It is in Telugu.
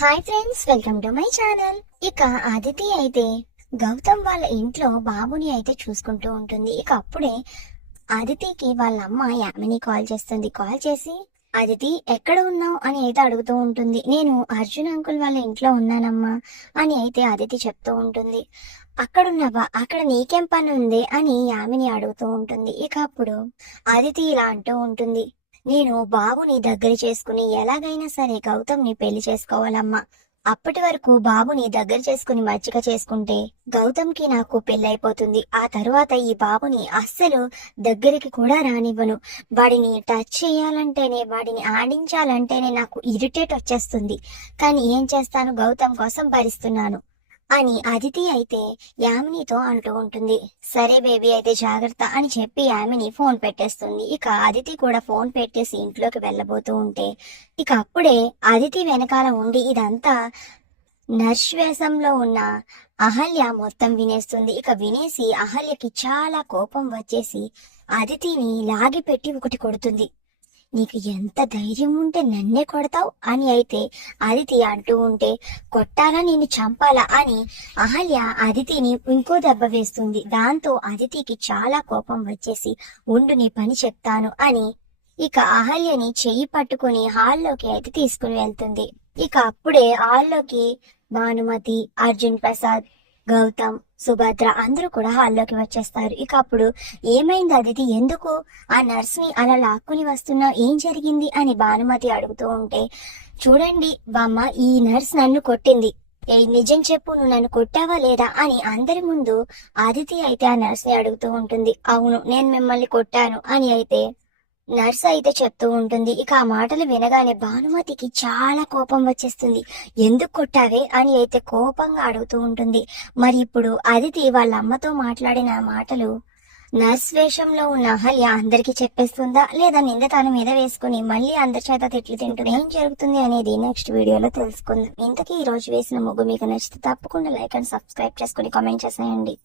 Hi friends, welcome to my channel. ఇక అదితి అయితే గౌతమ్ వాళ్ళ ఇంట్లో బాబుని అయితే చూసుకుంటూ ఉంటుంది. ఇక అప్పుడే అదితికి వాళ్ళ అమ్మ యామిని కాల్ చేస్తుంది. కాల్ చేసి అదితి ఎక్కడ ఉన్నావు అని అయితే అడుగుతూ ఉంటుంది. నేను అర్జున్ అంకుల్ వాళ్ళ ఇంట్లో ఉన్నానమ్మా అని అయితే అదితి చెప్తూ ఉంటుంది. అక్కడున్నావా? అక్కడ నీకేం పని ఉంది అని యామిని అడుగుతూ ఉంటుంది. ఇక అప్పుడు అదితి ఇలా అంటూ ఉంటుంది, నేను బాబుని దగ్గర చేసుకుని ఎలాగైనా సరే గౌతమ్ ని పెళ్లి చేసుకోవాలమ్మా. అప్పటి వరకు బాబుని దగ్గర చేసుకుని మచ్చిక చేసుకుంటే గౌతమ్ కి నాకు పెళ్ళైపోతుంది. ఆ తరువాత ఈ బాబుని అస్సలు దగ్గరికి కూడా రానివ్వను. వాడిని టచ్ చేయాలంటేనే, వాడిని ఆడించాలంటేనే నాకు ఇరిటేట్ వచ్చేస్తుంది. కానీ ఏం చేస్తాను, గౌతమ్ కోసం భరిస్తున్నాను అని అదితి అయితే యామినితో అంటూ ఉంటుంది. సరే బేబీ, అయితే జాగ్రత్త అని చెప్పి యామిని ఫోన్ పెట్టేస్తుంది. ఇక అదితి కూడా ఫోన్ పెట్టేసి ఇంట్లోకి వెళ్ళబోతూ ఉంటే ఇక అప్పుడే అదితి వెనకాల ఉండి ఇదంతా నర్స్ వేషంలో ఉన్న అహల్య మొత్తం వినేస్తుంది. ఇక వినేసి అహల్యకి చాలా కోపం వచ్చేసి అదితిని లాగిపెట్టి ఒకటి కొడుతుంది. నీకు ఎంత ధైర్యం ఉంటే నన్నే కొడతావు అని అయితే అదితి అంటూ ఉంటే, కొట్టాలా నిన్ను చంపాలా అని అహల్య అదితిని ఇంకో దెబ్బ వేస్తుంది. దాంతో అదితికి చాలా కోపం వచ్చేసి ఉండు నీ పని చెప్తాను అని ఇక అహల్యని చెయ్యి పట్టుకుని హాల్లోకి అయితే తీసుకుని వెళ్తుంది. ఇక అప్పుడే హాల్లోకి భానుమతి, అర్జున్ ప్రసాద్, గౌతమ్, సుభద్ర అందరూ కూడా హాల్లోకి వచ్చేస్తారు. ఇక అప్పుడు ఏమైంది అదితి, ఎందుకు ఆ నర్స్ ని అలా లాక్కుని వస్తున్నావు, ఏం జరిగింది అని భానుమతి అడుగుతూ ఉంటే, చూడండి బామ్మ, ఈ నర్స్ నన్ను కొట్టింది, నిజం చెప్పు, నువ్వు నన్ను కొట్టావా లేదా అని అందరి ముందు అదితి అయితే ఆ నర్స్ ని అడుగుతూ ఉంటుంది. అవును, నేను మిమ్మల్ని కొట్టాను అని అయితే నర్స్ అయితే చెప్తూ ఉంటుంది. ఇక ఆ మాటలు వినగానే భానుమతికి చాలా కోపం వచ్చేస్తుంది. ఎందుకు కొట్టావే అని అయితే కోపంగా అడుగుతూ ఉంటుంది. మరి ఇప్పుడు అదితి వాళ్ళ అమ్మతో మాట్లాడిన మాటలు నర్స్ వేషంలో ఉన్న అహల్య అందరికి చెప్పేస్తుందా, లేదా నింద తన మీద వేసుకుని మళ్ళీ అందరి చేత తిట్లు తింటుంది? ఏం జరుగుతుంది అనేది నెక్స్ట్ వీడియోలో తెలుసుకుందాం. ఇంతకీ ఈ రోజు వేసిన ముగ్గు మీకు నచ్చితే తప్పకుండా లైక్ అండ్ సబ్స్క్రైబ్ చేసుకుని కామెంట్ చేసేయండి.